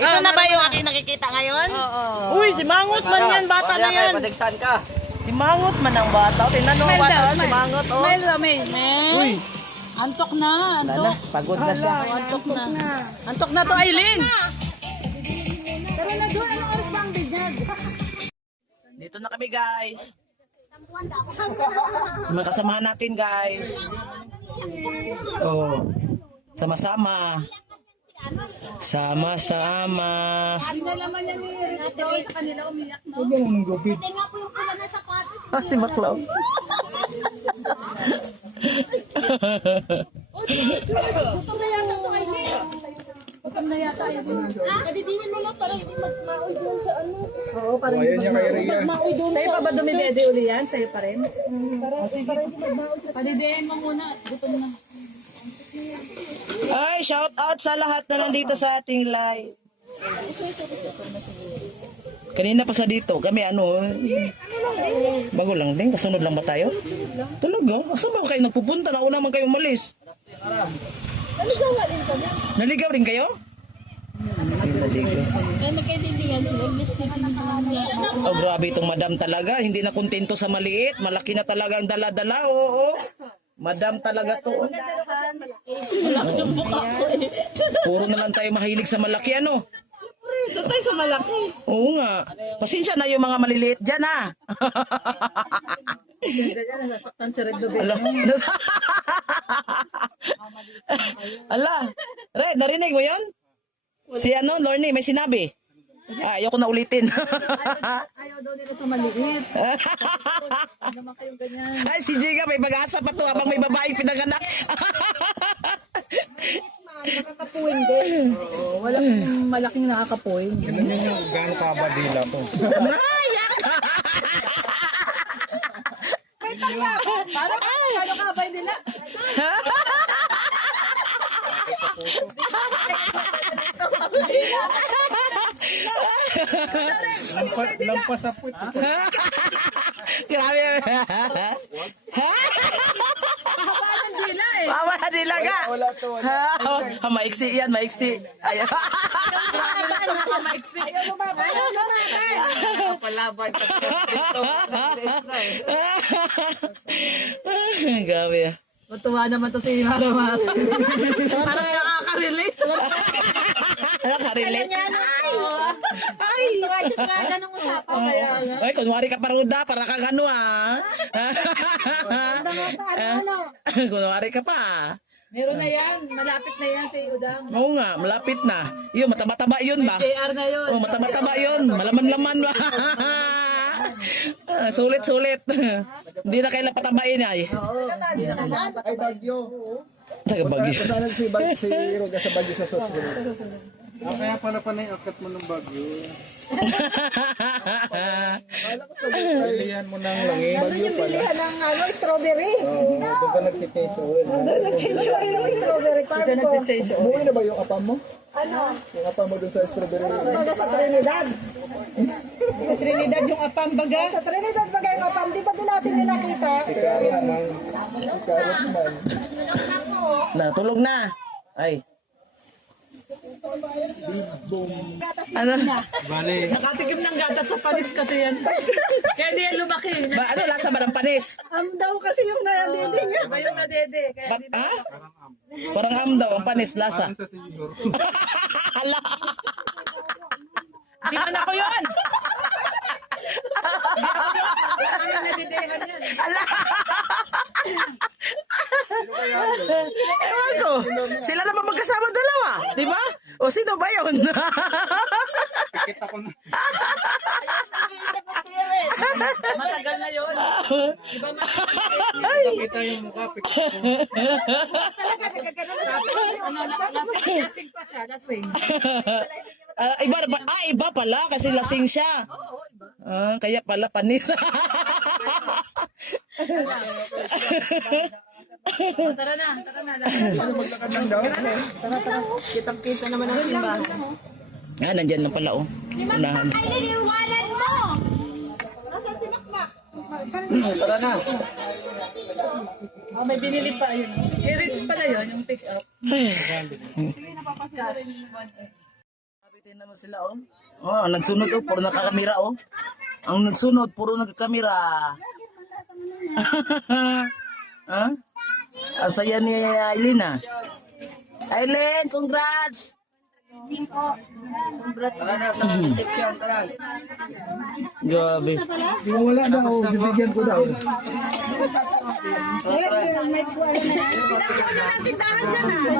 Ito na ba yung aking nakikita ngayon? Oo. Uy, si Mangot man yan, bata na yan. Patigsan ka. Si Mangot man ang bata. Tingnan mo ang bata, si Mangot. Oh. Smile daw, May. Uy, Antok na, antok. pagod na siya. Antok na. Antok na to, Aileen. Dito na kami, guys. Mga kasamahan natin, guys. Oh, sama-sama. Sama-sama. Pinalaman niya ni Rito sa kanila, umiyak na. Si Baklaw. Gutom na yata to, Aileen. Gutom na yata, Aileen. Kadidinin mo lang para hindi magmaoy doon sa ano. Oo, para hindi magmaoy doon sa... Sa'yo pa ba dumidede uli yan? Sa'yo pa rin? Sige. Padidihin mo muna. Gutom na. Ay, shout out sa lahat na nandito sa ating live. Kanina pa sa dito, kami bago lang din, kasunod lang ba tayo? Talaga? Saan ba kayo nagpupunta? Nauna man kayo umalis. Naligaw rin kayo? Oh, grabe itong madam talaga. Hindi na kontento sa maliit. Malaki na talaga ang dala-dala. Oo. Madam talaga to. Malaki yung buka ko eh. Puro na lang tayo mahilig sa malaki, ano? Ito tayo sa malaki. Oo nga. Pasensya na yung mga maliliit dyan, ha? Nasaktan si Red Dubin. Ala. Ala. Red, narinig mo yun? Si Lorne, may sinabi. Ayoko na ulitin. Ayaw daw nila sa maliit. Ano naman kayong ganyan? Ay, si Jiga, may pag-asa pa to habang may babaeng pinanganak. Nakakapuwing din. Oo, walang malaking nakakapuwing. Ganun yun yung gano'ng kabadila ko. Parang ano ka ba nila? Lampas sa puti. Grabe. Dila eh. Mama na dila ka. Maiksi yan, maiksi. Ayan. Nakamaiksi. Ayaw lumabay. Nakapalaban. Grabe. Matuwa naman to si Mara. Parang nakaka-relate. Nakaka-relate. Ay! Tuwachos nga ganong usapan. Ay, kunwari ka paruda, para kang ano ah. Kunwari ka pa. Meron na yan. Malapit na yan sa Udang. Oo nga, malapit na. Yun, mataba-taba yun ba? JR na yun. Oh, mataba-taba yun. Malaman-laman ba? Sulit-sulit. Hindi na kailan patabain ay. Oo. Ay, Bagyo. Taga Bagyo. Padalag si Roga sa Bagyo sa susunod. Kaya pala akat mo ng Bagyo. Pilihan mo ng langit. Bagyo pala. ng strawberry. Oo, doon ka nagtitest oil. Nag-change oil ng strawberry farm ko. Umuwi na ba yung apam mo? Ano? Yung apam mo doon sa strawberry. Baga sa Trinidad. Sa Trinidad yung apam baga? Sa Trinidad baga yung apam. Di pa din natin nakita. Carrot man. Carrot man. Natulog na. Ay. Ano? Bale. Nakatikim ng gatas sa panis kasi yan. Kaya di yan lumaki. Ano lasa ba ng panis? Daw kasi yung nadede niya. Ba yung nadede? Kaya di Ha? Parang am daw ang panis lasa. Sa sinyor. Hala. di man ako yun. Kaya nadedehan yan. Ewan ko. Sila na ba magkasama dalawa? Di ba? O sino ba yun? Kita ko na. Matagal na yun. Di ba Kita yung mukha. Pikit ko. lasing pa siya, lasing. Iba pala kasi lasing siya. Kaya pala panis. Tara na. Maglakad lang daw. Tara. Kitang-kita naman ang simbahan. Nandyan na pala oh. Unahan. Niliwanan mo! Nasaan si Makmak? Tara na. Oh, may binili pa yun. I-reach pala yun, yung pick up. Ay. Tingnan mo sila, oh. Oh, ang nagsunod, oh. Puro nakakamera, oh. Ang nagsunod, puro nagkakamera. Ha? Ang saya ni Aileen, ah. Aileen, congrats! Tara na sa reception, tara. Grabe. Di mo wala daw, bibigyan ko daw.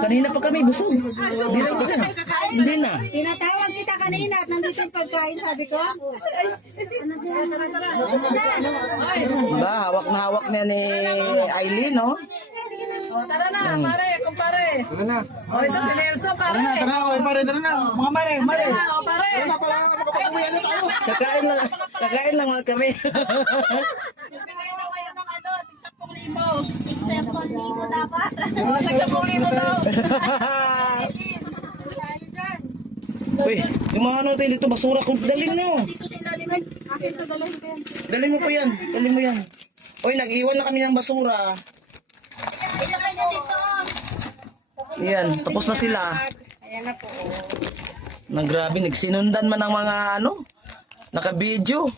Kanina pa kami, busog. Hindi na kita. Hindi na. Tinatawag kita kanina at nandito yung pagkain, sabi ko. Diba, hawak na hawak niya ni Aileen, no? Tara na, pare, kumpare. Tara na. O, ito si Nelson, pare. Tara na, oy, pare, tara na. Mga mare, mare. O, pare. Kakain lang mga kami. Bibigay na kayo ng ano, 10,000. 10,000 dapat. Nagsapulibo daw. Uy, yung mga ano tayo dito, basura ko, dalhin nyo. Dito sila limay. Akin to dalhin ko yan. Dalhin mo po yan, dalhin mo yan. Uy, nag-iwan na kami ng basura. Ilagay niyo dito. Yan, tapos na sila. Nang grabe, nagsinundan man ang mga ano, naka-video.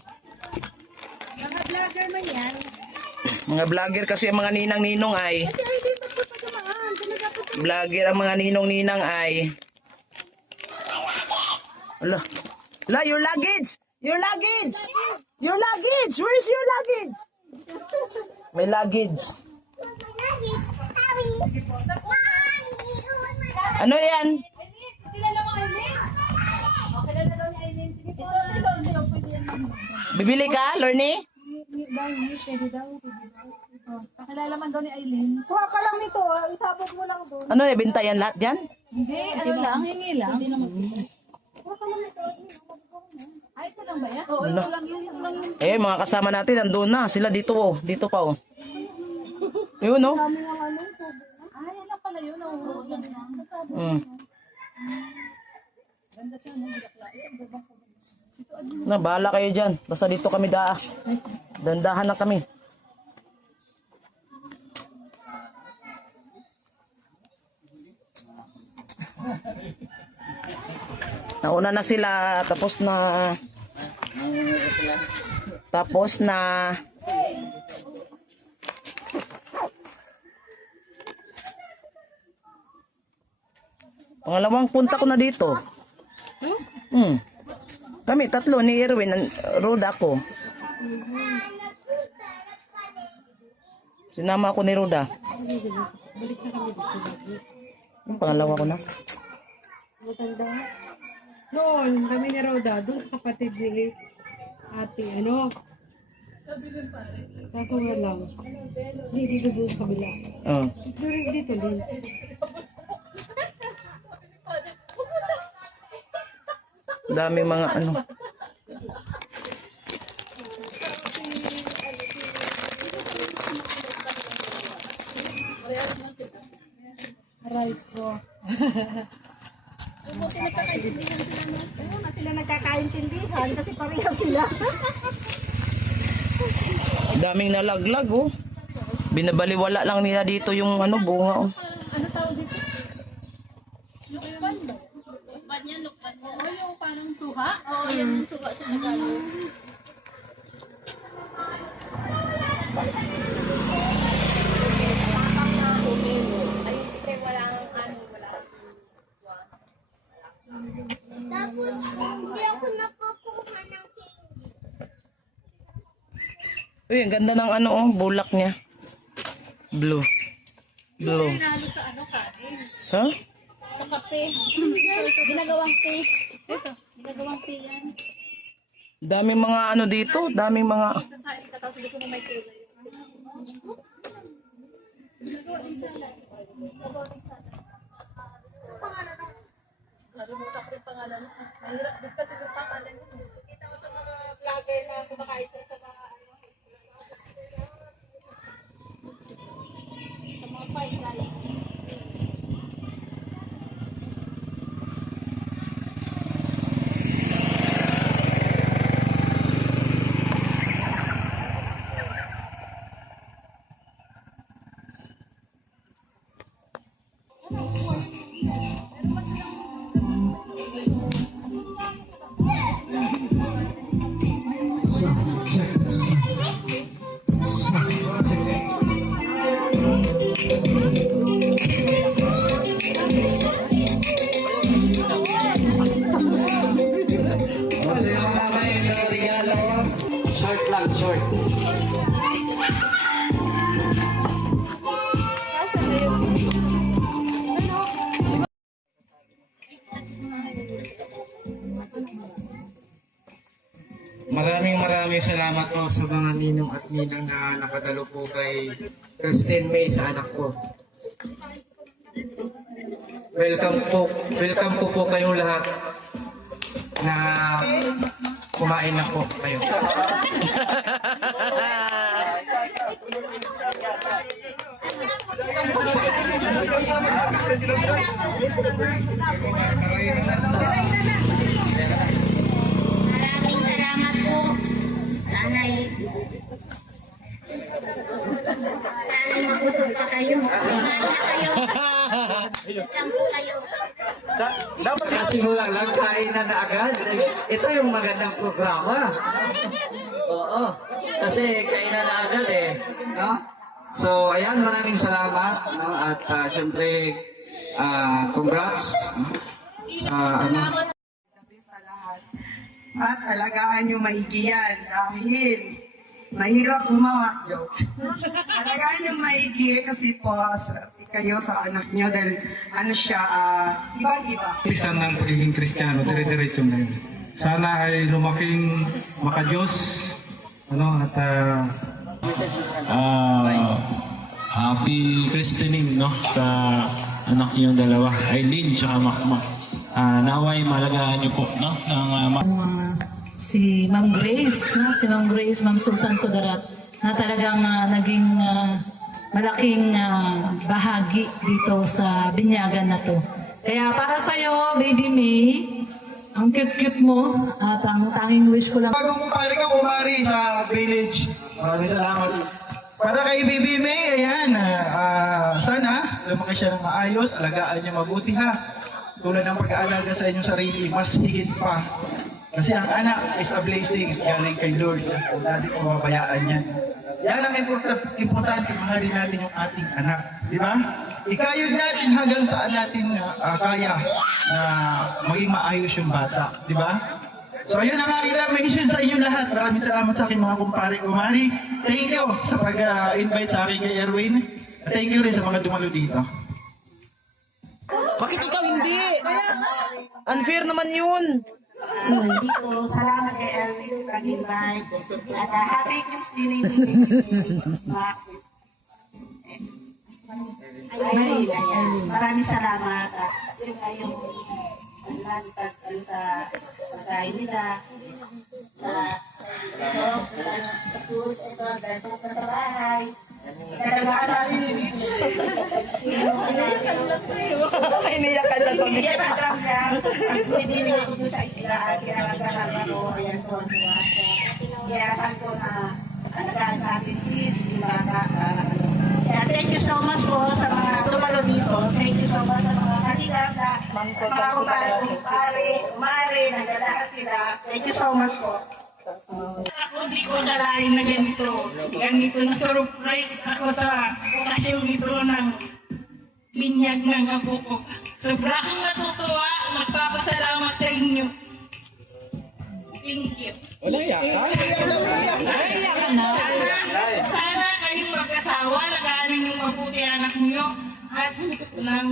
Mga vlogger man yan. Mga vlogger kasi ang mga ninang-ninong ay, Kasi ay, di ba't ko pa dumaan? Talaga po. vlogger ang mga ninong-ninang ay. Ala, ala, your luggage! Your luggage! Your luggage! Where's your luggage? May luggage. Ano yan? Kilala mo Aileen? O, kilala daw ni Aileen. Sige po. Bibili ka, Lorne? Kakilala man daw ni Aileen. Kuha ka lang nito, isabot mo lang doon. Ano, ibenta yan lahat dyan? Hindi, ano lang, hingi lang. Hindi naman. Ay, ito lang ba yan? Oo, ito lang yun. Ito lang yun. Eh, mga kasama natin, nandun na. Sila dito, oh. Dito pa, oh. Yun, oh. Ay, yan lang pala yun. Oo, yan lang. Mm. Na, bahala kayo dyan. Basta dito kami dandahan na kami. Nauna na sila, tapos na. Pangalawang punta ko na dito. Kami, tatlo ni Erwin, Roda ko. Sinama ako ni Roda. Yung pangalawa ko na. Noon, kami ni Roda, doon sa kapatid ni ate, ano? Kaso nga lang, hindi dito doon sa kabila. Oh. Dito din. Daming mga ano. Aray ko. Sila nagkakaintindihan kasi pareha sila. Daming nalaglag, oh. Binabaliwala lang nila dito yung ano, bunga, oh. Lukban yan, lukban yan. O, yung parang suha? Oo, yan yung suha sa Tagalog. Tapos, hindi ako nakukuha ng candy. Uy, ang ganda ng ano, oh, bulak niya. Blue. Blue. Pinalo sa ano, kanin. Ha? Sa kape. Ginagawang tea. Ito, ginagawang tea yan. Daming mga ano dito, daming mga... Sasain ka, tapos gusto mo may kulay. Nalimutan ko yung pangalan. Mahirap din kasi yung pangalan. Kita ko sa mga vlogger na kumakain sa mga ano. Sa mga fine line. sponsor. Maraming salamat po sa mga ninong at ninang na nakadalo po kay Kristen May sa anak ko. Welcome po kayong lahat na kumain na po kayo. Maraming salamat po. Sana'y mabusog pa kayo. Kumain na kayo. Lang po kayo. Sa simula lang, kainan na agad. Ito yung magandang programa. Oo. Kasi kainan na agad eh. No? So, ayan, maraming salamat. No? At syempre, congrats. Sa ano. At alagaan nyo maigi yan dahil mahirap gumawa. Joke. Alagaan nyo maigi kasi po swerte kayo sa anak nyo dahil ano siya, ibang-iba. Isa ng pagiging Kristiyano, dire-diretso na yun. Sana ay lumaking makadiyos, ano, at happy christening, no, sa anak niyong dalawa, Aileen tsaka Makmak. Naway malagaan niyo po, no, ng Si Ma'am Grace, no? Si Ma'am Grace, Ma'am Sultan Kudarat, na talagang naging malaking bahagi dito sa binyagan na to. Kaya para sa'yo, Baby May, ang cute-cute mo at ang tanging wish ko lang. Bagong kumpare ka, kumari sa village. Maraming salamat. Para kay Baby May, ayan, sana lumaki siya ng maayos, alagaan niya mabuti ha. Tulad ng pag-aalaga sa inyong sarili, mas higit pa. Kasi ang anak is a blessing, is galing kay Lord. Kung natin pababayaan yan. Yan ang importante, mahalin natin yung ating anak. Di ba? Ikayod natin hanggang saan natin kaya na maging maayos yung bata. Di ba? So ayun ang aking mission sa inyong lahat. Maraming salamat sa aking mga kumpare-kumari. Thank you sa pag-invite sa akin kay Erwin. Thank you rin sa mga dumalo dito. Bakit ikaw hindi? Unfair naman yun. Dito, salamat kay Erwin sa pag-invite. At happy Christine. Maraming salamat. At yun kayong nalantag sa pagkain nila. Sa food, ito, dahil po sa bahay. Kalagaan natin. Iniyakan lang kami. Iniyakan lang yan. Ang sinibig ko doon sa isilaan, kaya nagkakarap ako, ayan po, kaya saan ko na alagaan natin sis, yung bata. Kaya thank you so much po sa mga tumalo dito. Thank you so much sa mga kanilata, mga kumpare, umari, nagdalahan sila. Thank you so much po. Ako di ko nalain na ganito. Ganito na surprise ako sa okasyong ito ng binyag ng apo ko. Sobrang natutuwa. Magpapasalamat sa inyo. Thank you. Sana kayong magkasawa. Laganin yung mabuti anak niyo. At nang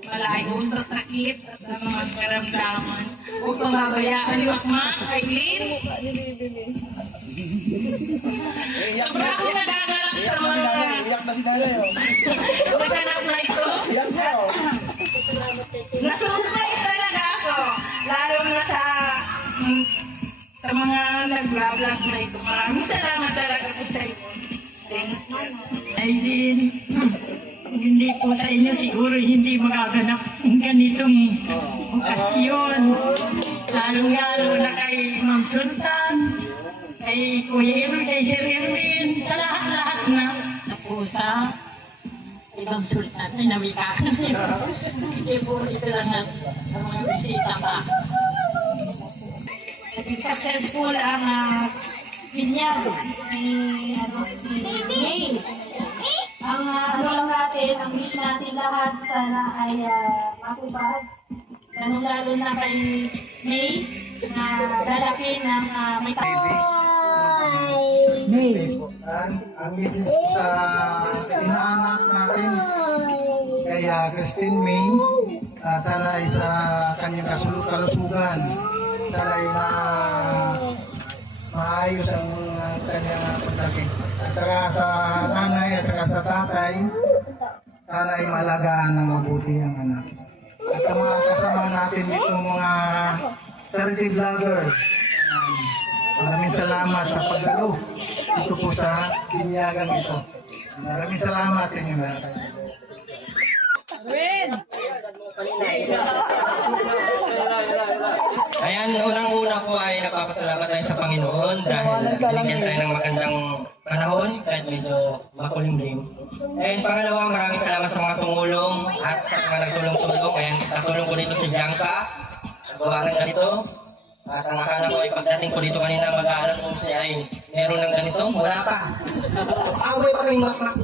malayo sa sakit at ang mga karamdaman. Huwag pababayaan yung Makmak, Aileen. Sobrang ako nagagalak sa mga maganap na ito. Nasurprise talaga ako. Lalo na sa mga nag-vlog na ito. Maraming salamat talaga po sa inyo. Thank you. Aileen, hindi po sa inyo siguro hindi magaganap ng ganitong okasyon. Lalo-lalo na kay Ma'am Sultan, kay Kuya Erwin, kay Sir Erwin, sa lahat-lahat na napusa. Kay Ma'am Sultan, ay nawikakan siya. Hindi po ito lang na mga bisita pa. Naging successful ang binyag ni May. Ang lang natin, ang wish natin lahat sana ay matupad. Lalo na kay May na lalaki ng may May. Ang misis sa inaanak natin, kaya Christine May, sana ay sa kanyang kalusugan, sana ay maayos ang kanyang pagdating. At saka sa nanay at saka sa tatay, sana ay malagaan ng mabuti ang anak. At sa mga kasama natin dito mga charity vloggers, maraming salamat sa pagdalo dito po sa binyagang ito. Maraming salamat sa inyo lahat. Ayan, unang-una po ay napapasalamat tayo sa Panginoon dahil binigyan tayo ng magandang panahon kahit medyo makulimlim. And pangalawa, maraming salamat sa mga tumulong at sa mga nagtulong-tulong. Ayan, natulong ko dito si Bianca. Gawa ng ganito. At ang akala ko ay pagdating ko dito kanina mag-aalas kung siya ay meron ng ganito. Wala pa. Away pa kaming makmak.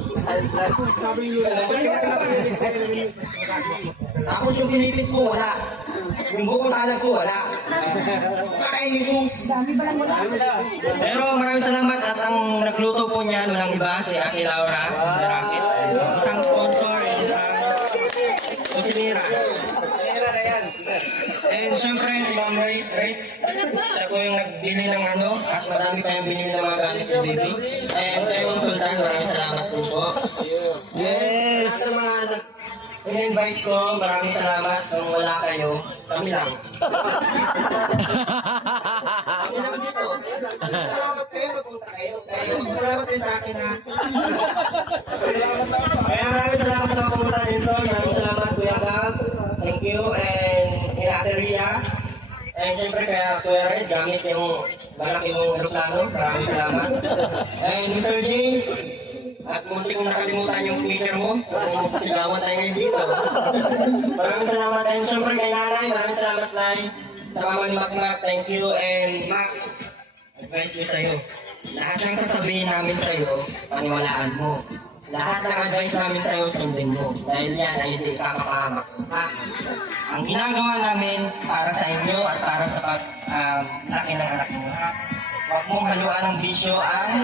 Tapos yung pinipit ko, wala. Yung bukong salag ko, wala. Kakainin ko. Pero maraming salamat at ang nagluto po niyan, walang iba, si Ate Laura. Isang sponsor, isang kusinira. And syempre si Ma'am Rach, siya po yung nagbili ng ano, at marami pa yung binili ng mga gamit ni Baby. And kayong Sultan, maraming salamat po. Yes! Sa mga in-invite ko, maraming salamat. Kung wala kayo, kami lang. Kami lang dito. Salamat kayo, magpunta kayo. Salamat kayo sa akin ha. Kaya maraming salamat sa pumunta din, so maraming salamat Kuya Gab. Thank you. And kay Ate Ria. And syempre kaya Kuya Red, gamit yung malaki mong aeroplano. Maraming salamat. And Mr. J, at munti kong nakalimutan yung speaker mo. Sigawan tayo ngayon dito. Maraming salamat. And syempre kay Nanay, maraming salamat Nay. Sa mama ni Mac, thank you. And Mac, advice ko sa'yo. Lahat ng sasabihin namin sa'yo, paniwalaan mo. Lahat ng advice namin sa'yo, sundin mo. Dahil yan ay hindi kakapahamak. Ang ginagawa namin para sa inyo at para sa laki ng anak mo. Huwag mong haluan ng bisyo ang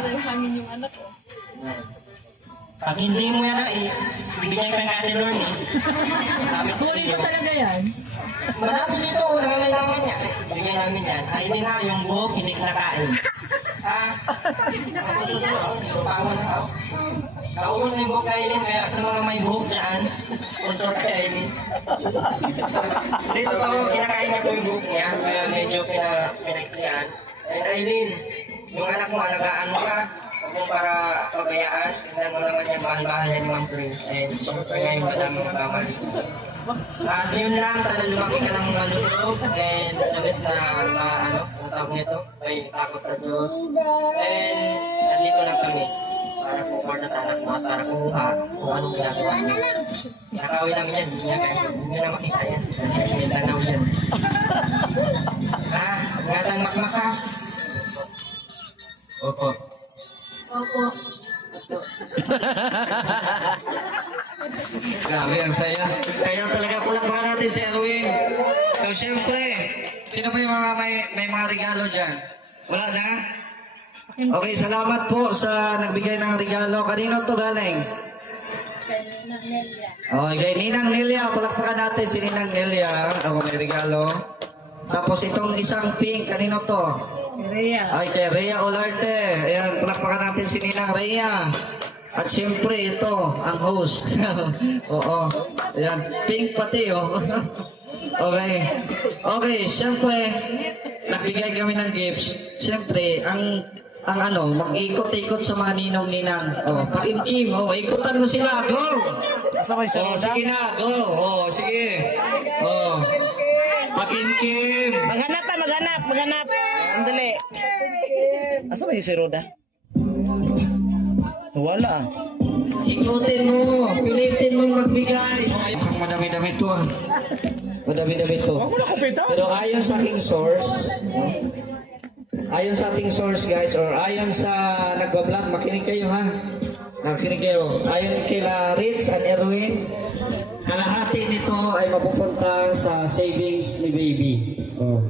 pag hindi mo yan, ibigay ka natin, Lord. Kunin ko talaga yan. Marami dito, nangangailangan niya. Bigyan namin yan. Ay, hindi na, yung buhok, hindi kinakain. Pawon na ako. Kauun na yung buhok kainin, kaya sa mga may buhok dyan, sponsor ka kainin. Dito to, kinakain niya po yung buhok niya, kaya medyo pinaksiyan. And Aileen, yung anak mo, alagaan mo ka. Kung para pabayaan, tignan mo naman yung mahal-mahal yan, Ma'am Prince. And syempre nga yung madaming pamali. At yun lang, sana lumaki ka ng malusog. And labis na, ano, ang tawag nito, ay takot sa Diyos. And nandito lang kami para suporta sa anak mo at para kumuha kung anong ginagawa niyo. Nakawin namin yan, hindi niya na makita yan. Hindi tanaw yan. Ingatan makmak ha. Opo. Opo. Grabe, ang saya. Saya talaga. Kulang ba natin si Erwin? So, syempre, sino ba yung mga may mga regalo dyan? Wala na? Okay, salamat po sa nagbigay ng regalo. Kanino to galing? Okay, kay Ninang Nelia. Palakpakan natin si Ninang Nelia. Ako may regalo. Tapos itong isang pink, kanino to? Rhea. Ay, kay Rhea Olarte. Ayan, palakpakan natin si Ninang Rhea. At siyempre ito, ang host. Oo. Ayan, pink pati oh. Okay. Okay, siyempre, nagbigay kami ng gifts. Siyempre, ang ano, mag-ikot-ikot sa mga ninong-ninang. Oh, pag-imkim, oh, ikutan mo sila. Go! Oh, sige na, go. Oh, sige. Oh. Pag-imkim. Maghanap pa, maghanap. Andali. Asa ba yung si Roda? Wala. Ikutin mo, pilitin mo magbigay. Ang madami-dami to ah. Madami-dami to. Pero ayon sa aking source, guys, or ayon sa nagbablog, makinig kayo ha. Nakinig kayo. Ayon kila Ritz and Erwin, kalahati nito ay mapupunta sa savings ni Baby. Oh.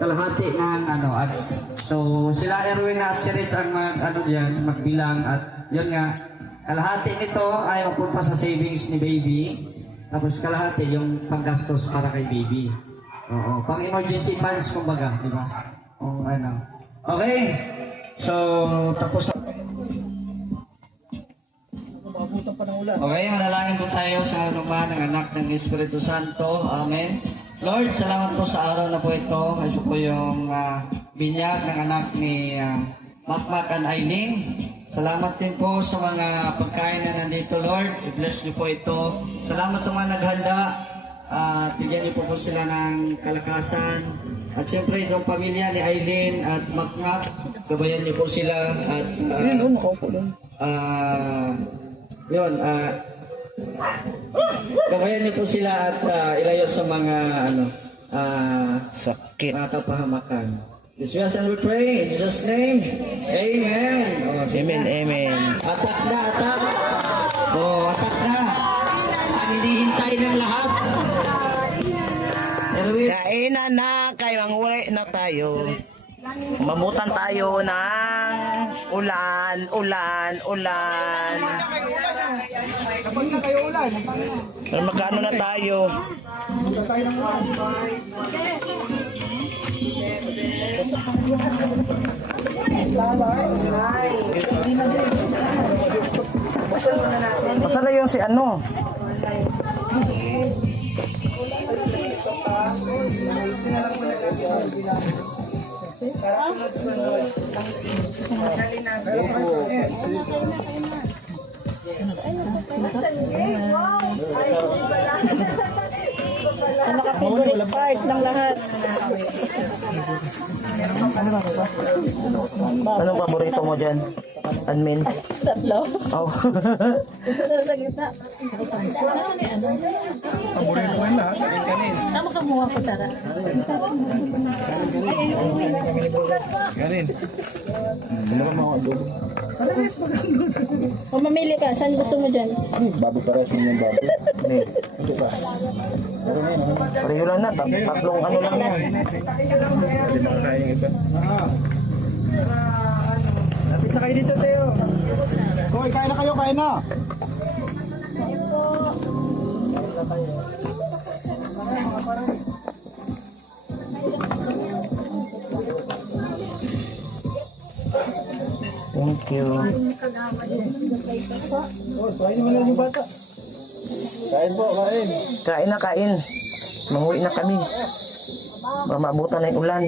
kalahati ng ads. So sila Erwin at si Rich ang magbilang at yun nga, kalahati nito ay mapunta sa savings ni baby. Tapos kalahati yung panggastos para kay baby. Oo, pang emergency funds kumbaga, di ba? O ano. Okay. So tapos okay, manalangin po tayo sa naman ng anak ng Espiritu Santo. Amen. Lord, salamat po sa araw na po ito. Ito po yung binyag ng anak ni Makmak and Aileen. Salamat din po sa mga pagkain na nandito, Lord. I-bless niyo po ito. Salamat sa mga naghanda. At bigyan niyo po sila ng kalakasan. At siyempre itong pamilya ni Aileen at Makmak, gabayan niyo po sila. At gabayan niyo po sila at ilayo sa mga Sakit. mga kapahamakan. This was and we pray in Jesus' name. Amen. Amen, amen. Atak na, atak. Atak na. Ang hinihintay ng lahat. Erwin. Kainan na, kay manguwi na tayo. Mamutan tayo ng ulan. Kapag na kayo ulan, Pero magkano na tayo? tayo ng ulan. Masala yung si ano? Favorite part ng lahat. Anong paborito mo dyan? Admin? Tatlo. Oh. Sa gitna. Paborito mo yun lahat. Kanin. Tama ka mukha ko, Tara. Kanin. O mamili ka, saan gusto mo dyan? Baboy para sa inyong baboy. Hindi ba? Pareho lang na. Tatlong ano lang yan. Hindi makakain yung iba. Lapit na kayo dito, Teo. Koy, kain na kayo, kain na. Thank you. Oh, kain naman lang yung bata. Kain po, kain. Kain na, kain. Manguwi na kami. Baka maabutan na yung ulan.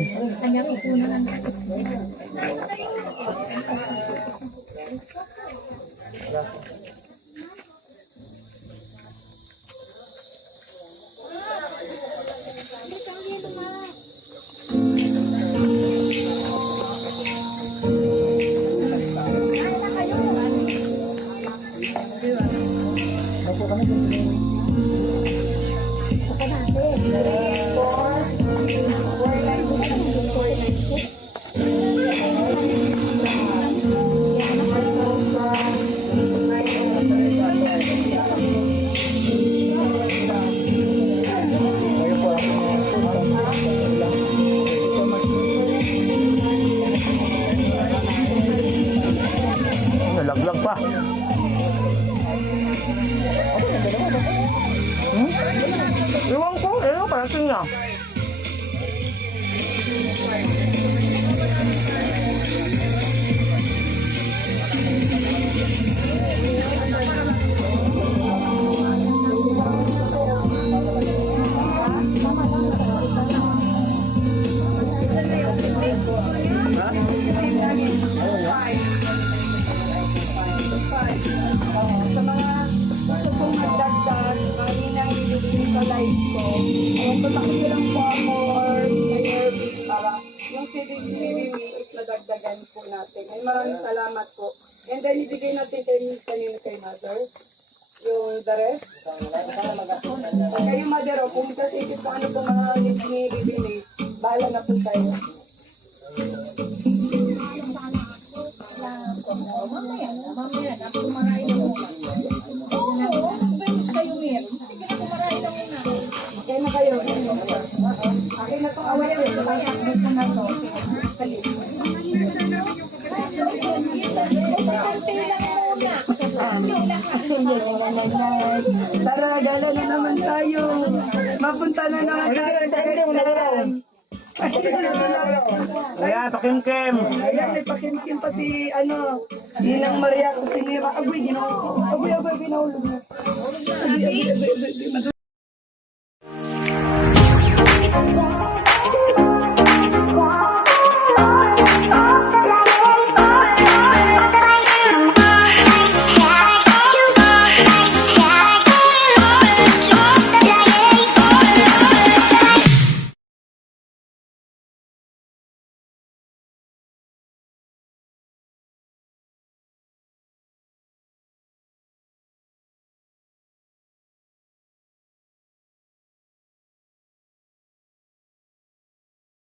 Nalaglag pa. Iwan ko, parating na. Sa mga gusto kong magdagdag, kanina nililipin sa live ko. Ayan, kontakin niyo lang po ako or Mayor Vic para yung CDB is nadagdagan po natin. Ay maraming salamat po. And then ibigay natin kanina kay Mother. Yung the rest. Kayo Mother, kung isasipit pa ano po mga needs ni Bibi, bahala na po tayo. Mamaya na, kumarain na muna. Oo, kayo, Mir. Sige na, kumarain na muna. Okay na kayo. Okay na to away ko na to. Tara, gala na naman tayo. Mapunta na naman tayo. Ayan, pakimkim. Ayan, may pakimkim pa si, Ninang Maria Kusinira. Agoy, ginawin ko. Agoy, ginawin ko.